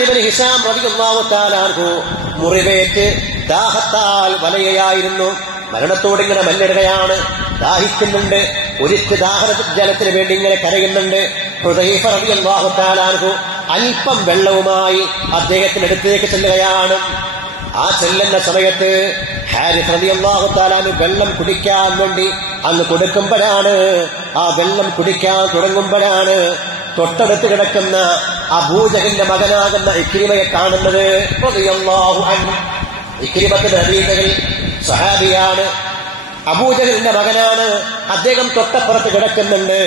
ഹാരിസ് ഇബ്നു ഹിശാം റളിയല്ലാഹു തആല അൻഹു മുറിവേറ്റ് ദാഹത്താൽ വലയുകയായിരുന്നു. മരണത്തോട് ഇങ്ങനെ മല്ലിടുകയാണ്, ദാഹിക്കുന്നുണ്ട്, ഒരിറ്റ് ജലത്തിന് വേണ്ടി ഇങ്ങനെ കരയുന്നുണ്ട്. ഹുദൈഫ റളിയല്ലാഹു തആല അൻഹു അല്പം വെള്ളവുമായി അദ്ദേഹത്തിന്റെ അടുത്തേക്ക് ചെല്ലുകയാണ്. ആ ചെല്ലുന്ന സമയത്ത് ഹാരിസ് റളിയല്ലാഹു തആല അൻഹു വെള്ളം കുടിക്കാൻ വേണ്ടി അങ്ങ് കൊടുക്കുമ്പോഴാണ്, ആ വെള്ളം കുടിക്കാൻ തുടങ്ങുമ്പോഴാണ് തൊട്ടടുത്ത് കിടക്കുന്ന അബൂജഹലിന്റെ മകനാകുന്ന ഇക്രിമയെ കാണുന്നത്. റളിയല്ലാഹു അൻഹു ഇക്രിമത്തിന്റെ അബീജഹൽ സഹാബിയാണ്, അബൂജഹലിന്റെ മകനാണ്. അദ്ദേഹം തൊട്ടപ്പുറത്ത് കിടക്കുന്നുണ്ട്.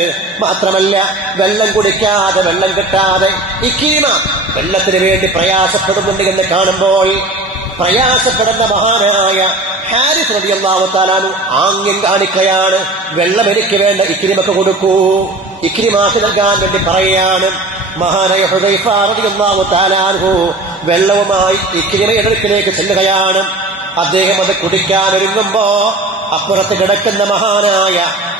മാത്രമല്ല വെള്ളം കുടിക്കാതെ, വെള്ളം കിട്ടാതെ ഇക്രിമ വെള്ളത്തിന് വേണ്ടി പ്രയാസപ്പെടുന്നുണ്ട് എന്ന് കാണുമ്പോൾ പ്രയാസപ്പെടുന്ന മഹാനായ ഹാരിസ് റളിയല്ലാഹു തആല അൻഹു ആംഗ്യം കാണിക്കുകയാണ്. വെള്ളം എനിക്ക് വേണ്ട, ഇക്രിമക്ക് കൊടുക്കൂ. ഇക്രിമാക്ക് നൽകാൻ വേണ്ടി പറയുകയാണ്. മഹാനായ ഹുദൈഫ റളിയല്ലാഹു തആല അൻഹു വെള്ളവുമായി ഇക്രിമയുടെ അടുക്കിലേക്ക് ചെല്ലുകയാണ്. അദ്ദേഹം അത് കുടിക്കാൻ ഒരുങ്ങുമ്പോ അപ്പുറത്ത് കിടക്കുന്ന മഹാനായ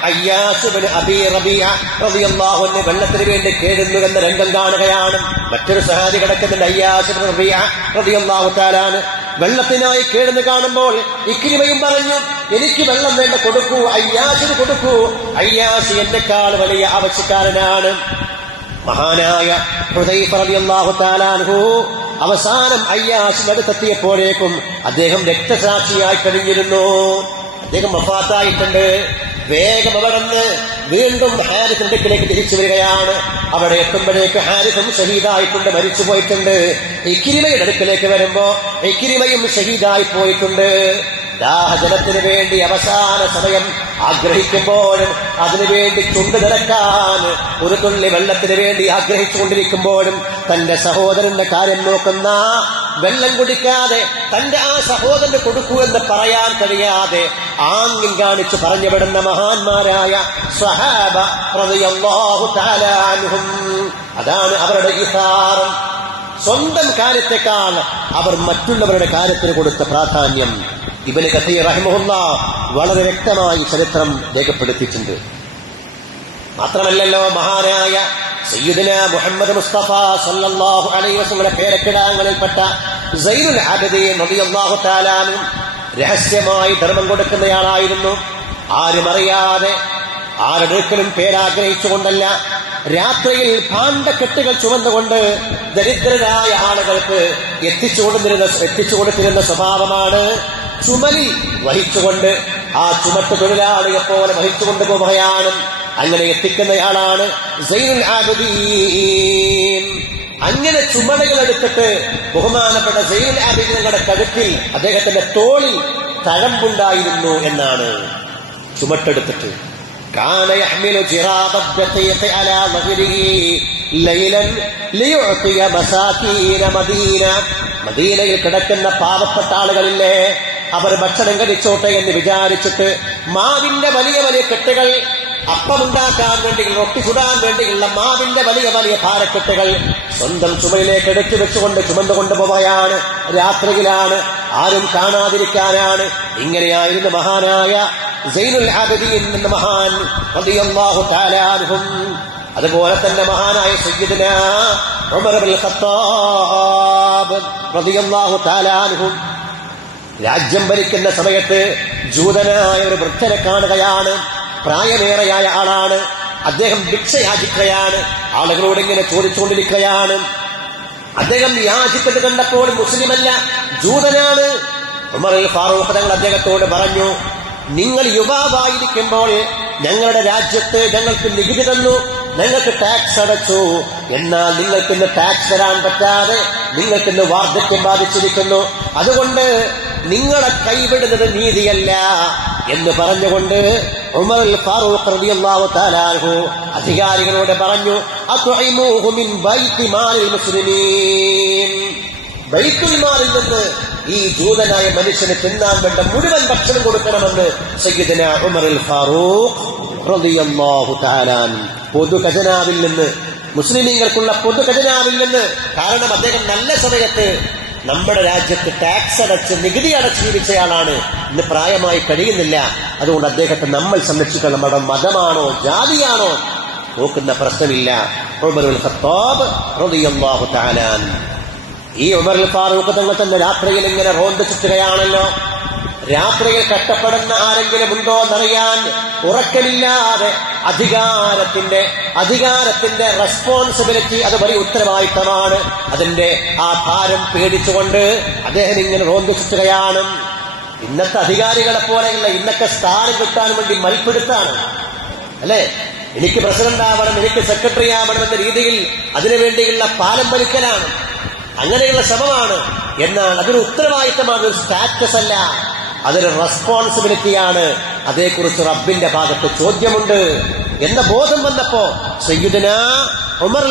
അയ്യാസ് ഇബ്നു അബീ റബീഅ റളിയല്ലാഹു അൻഹു വെള്ളത്തിന് വേണ്ടി കേഴുന്നു എന്ന രംഗം കാണുകയാണ്. മറ്റൊരു സഹാബി കിടക്കുന്നുണ്ട്, അയ്യാസ് ഇബ്നു റബീഅ റളിയല്ലാഹു തആല അൻഹു. വെള്ളത്തിനായി കേഴുന്നു കാണുമ്പോൾ ഇക്രിമയും പറഞ്ഞു, എനിക്ക് വെള്ളം വേണ്ട, കൊടുക്കൂ, അയ്യാസിന് കൊടുക്കൂ. അയ്യാസ് എന്നെക്കാൾ വലിയ ആവശ്യക്കാരനാണ്. മഹാനായ ഹുദൈഫ റളിയല്ലാഹു തആല അൻഹു അവസാനം അയ്യാസിന്റെ അടുത്തെത്തിയപ്പോഴേക്കും അദ്ദേഹം രക്തസാക്ഷിയായി കഴിഞ്ഞിരുന്നു. അദ്ദേഹം വഫാത്തായിട്ടുണ്ട്. വേഗം അവിടുന്ന് വീണ്ടും ഹാരിസിന്റെ അടുക്കിലേക്ക് തിരിച്ചു വരികയാണ്. അവിടെ എത്തുമ്പോഴേക്ക് ഹാരിസും ഷഹീദായിട്ടുണ്ട്, മരിച്ചു പോയിട്ടുണ്ട്. ഇക്രിമയുടെ അടുക്കിലേക്ക് വരുമ്പോ ഇക്രിമയും ഷഹീദായി പോയിട്ടുണ്ട്. ദാഹജലത്തിന് വേണ്ടി അവസാന സമയം ആഗ്രഹിക്കുമ്പോഴും അതിനുവേണ്ടി ചുണ്ടു നിറക്കാൻ ഒരു തുള്ളി വെള്ളത്തിന് വേണ്ടി ആഗ്രഹിച്ചുകൊണ്ടിരിക്കുമ്പോഴും തന്റെ സഹോദരന്റെ കാര്യം നോക്കുന്ന, വെള്ളം കുടിക്കാതെ തന്റെ ആ സഹോദരന് കൊടുക്കൂ എന്ന് പറയാൻ കഴിയാതെ ആംഗ്യം കാണിച്ചു പറഞ്ഞുവിടുന്ന മഹാന്മാരായ സ്വഹാബ റളിയല്ലാഹു തആല അൻഹും. അതാണ് അവരുടെ ഇസാറും. സ്വന്തം കാര്യത്തെക്കാൾ അവർ മറ്റുള്ളവരുടെ കാര്യത്തിന് കൊടുത്ത പ്രാധാന്യം ഇബ്നു കസീർ റഹിമഹുല്ലാഹ് വളരെ വ്യക്തമായി ചരിത്രം രേഖപ്പെടുത്തിയിട്ടുണ്ട്. മാത്രമല്ലല്ലോ, മഹാനായ സയ്യിദുന മുഹമ്മദ് മുസ്തഫ സല്ലല്ലാഹു അലൈഹി വസല്ലം പേരക്കിടാങ്ങളിൽപ്പെട്ട സൈനുൽ ആബിദീൻ റളിയല്ലാഹു തആല അൻഹു രഹസ്യമായി ധർമ്മം കൊടുക്കുന്നയാളായിരുന്നു. ആരും അറിയാതെ, ആരുടെ അടുക്കലും പേരാഗ്രഹിച്ചുകൊണ്ടല്ല, രാത്രിയിൽ ഭാണ്ഡക്കെട്ടുകൾ ചുമന്നുകൊണ്ട് ദരിദ്രരായ ആളുകൾക്ക് എത്തിച്ചു കൊടുത്തിരുന്ന സ്വഭാവമാണ്. ചുമലിൽ വഹിച്ചുകൊണ്ട് ആ ചുമട്ട് തൊഴിലാളിയെ പോലെ വഹിച്ചുകൊണ്ട് പോവുകയാണ്. അങ്ങനെ എത്തിക്കുന്നയാളാണ് സൈനുൽ ആബിദീൻ. അങ്ങനെ ചുമടുകൾ എടുത്തിട്ട് ബഹുമാനപ്പെട്ട സൈനുൽ ആബിദീനുകളുടെ കഴുത്തിൽ, അദ്ദേഹത്തിന്റെ തോളിൽ തഴമ്പുണ്ടായിരുന്നു എന്നാണ്. ചുമട്ടെടുത്തിട്ട് കാന യഹ്മിലു ജിറാബദ്ദഖീഖ അലാ മഗ്രിഹി ലൈലൻ ലിയുഅതിയ മസാകീന മദീന. മദീനയിൽ കിടക്കുന്ന പാവപ്പെട്ട ആളുകളില്ലേ, അവർ ഭക്ഷണം കഴിച്ചോട്ടെ എന്ന് വിചാരിച്ചിട്ട് മാവിന്റെ വലിയ വലിയ കെട്ടുകൾ, അപ്പമുണ്ടാക്കാൻ വേണ്ടി, റൊട്ടി ചുടാൻ വേണ്ടിയുള്ള മാവിന്റെ വലിയ വലിയ ഭാരക്കെട്ടുകൾ സ്വന്തം ചുമലിലേക്ക് എടുത്തു വെച്ചുകൊണ്ട് ചുമന്നുകൊണ്ട് പോവുകയാണ്. രാത്രിയിലാണ്, ആരും കാണാതിരിക്കാനാണ്. ഇങ്ങനെയായിരുന്നു മഹാനായ സൈനുൽ ആബിദീൻ എന്ന മഹാൻ റളിയല്ലാഹു തആല അൻഹു. അതുപോലെ തന്നെ മഹാനായ സയ്യിദുന ഉമർ ഇബ്നുൽ ഖത്താബ് റളിയല്ലാഹു തആല അൻഹു രാജ്യം ഭരിക്കുന്ന സമയത്ത് ജൂതനായ ഒരു വൃദ്ധനെ കാണുകയാണ്. പ്രായമേറെയായ ആളാണ്. അദ്ദേഹം ഭിക്ഷ യാചിക്കുകയാണ്. ആളുകളോട് ഇങ്ങനെ ചോദിച്ചുകൊണ്ടിരിക്കുകയാണ്. അദ്ദേഹം യാചിക്കുന്നത് കണ്ടപ്പോൾ മുസ്ലിമല്ല, ജൂതനാണ്. ഉമർ ഫാറൂഖ് തങ്ങൾ അദ്ദേഹത്തോട് പറഞ്ഞു, നിങ്ങൾ യുവാവായിരിക്കുമ്പോൾ ഞങ്ങളുടെ രാജ്യത്ത് ഞങ്ങൾക്ക് നികുതി തന്നു, ഞങ്ങൾക്ക് ടാക്സ് അടച്ചു. എന്നാൽ നിങ്ങൾക്കിന്ന് ടാക്സ് തരാൻ പറ്റാതെ നിങ്ങൾക്കിന്ന് വാർദ്ധക്യം ബാധിച്ചിരിക്കുന്നു. അതുകൊണ്ട് നിങ്ങളെ കൈവിടുന്നത് നീതിയല്ല എന്ന് പറഞ്ഞുകൊണ്ട് ഉമർ ഫാറൂഖ് റളിയല്ലാഹു തആല അൻഹു അധികാരികളോട് പറഞ്ഞു, അത്ഇമൂഹു മിൻ ബൈത്തി മാലിൽ മുസ്ലിമീൻ. ബൈത്തുൽ മാലിൽ നിന്ന് ഈ ജൂതനായ മനുഷ്യന് തിന്നാൻ വേണ്ട മുഴുവൻ ഭക്ഷണം കൊടുക്കണമെന്ന് സയ്യിദുന ഉമർ ഫാറൂഖ് റളിയല്ലാഹു തആല അൻഹു പൊതു ഖജനാവിൽ നിന്ന്, മുസ്ലിമീങ്ങൾക്കുള്ള പൊതു ഖജനാവിൽ നിന്ന്. കാരണം അദ്ദേഹം നല്ല സമയത്ത് നമ്മുടെ രാജ്യത്ത് ടാക്സ് അടച്ച് നികുതി അടച്ച് ജീവിച്ചയാളാണ്. ഇന്ന് പ്രായമായി കഴിയുന്നില്ല. അതുകൊണ്ട് അദ്ദേഹത്തെ നമ്മൾ സംരക്ഷിക്കാൻ നമ്മുടെ മതമാണോ ജാതിയാണോ നോക്കുന്ന പ്രശ്നമില്ല. ഉമർ ഖത്താബ് റളിയല്ലാഹു തആല അൻഹു ഈ ഉമർ ഫാറൂഖ് തങ്ങൾ തന്നെ രാത്രിയിൽ ഇങ്ങനെ റോന്ത് ചുറ്റുകയാണല്ലോ. രാത്രിയിൽ കഷ്ടപ്പെടുന്ന ആരെങ്കിലും ഉണ്ടോ എന്നറിയാൻ ഉറക്കമില്ലാതെ അധികാരത്തിന്റെ റെസ്പോൺസിബിലിറ്റി, അത് വലിയ ഉത്തരവാദിത്തമാണ്. അതിന്റെ ആ ഭാരം പേടിച്ചുകൊണ്ട് അദ്ദേഹം ഇങ്ങനെ റോന്ത് ചുറ്റുകയാണ്. ഇന്നത്തെ അധികാരികളെ പോലെയുള്ള ഇന്നൊക്കെ സ്ഥാനം കിട്ടാൻ വേണ്ടി മൽപ്പിടുത്താണ് അല്ലെ. എനിക്ക് പ്രസിഡന്റ് ആവണം, എനിക്ക് സെക്രട്ടറി ആവണം എന്ന രീതിയിൽ അതിനുവേണ്ടിയുള്ള പാലം വലിക്കലാണ്, അങ്ങനെയുള്ള ശ്രമമാണ്. എന്നാൽ അതൊരു ഉത്തരവാദിത്തമാണ്, ഒരു സ്റ്റാറ്റസ് അല്ല, അതൊരു റെസ്പോൺസിബിലിറ്റിയാണ്. അതേക്കുറിച്ച് റബ്ബിന്റെ ഭാഗത്ത് ചോദ്യമുണ്ട് എന്ന ബോധം വന്നപ്പോ സയ്യിദുനാ ഉമർ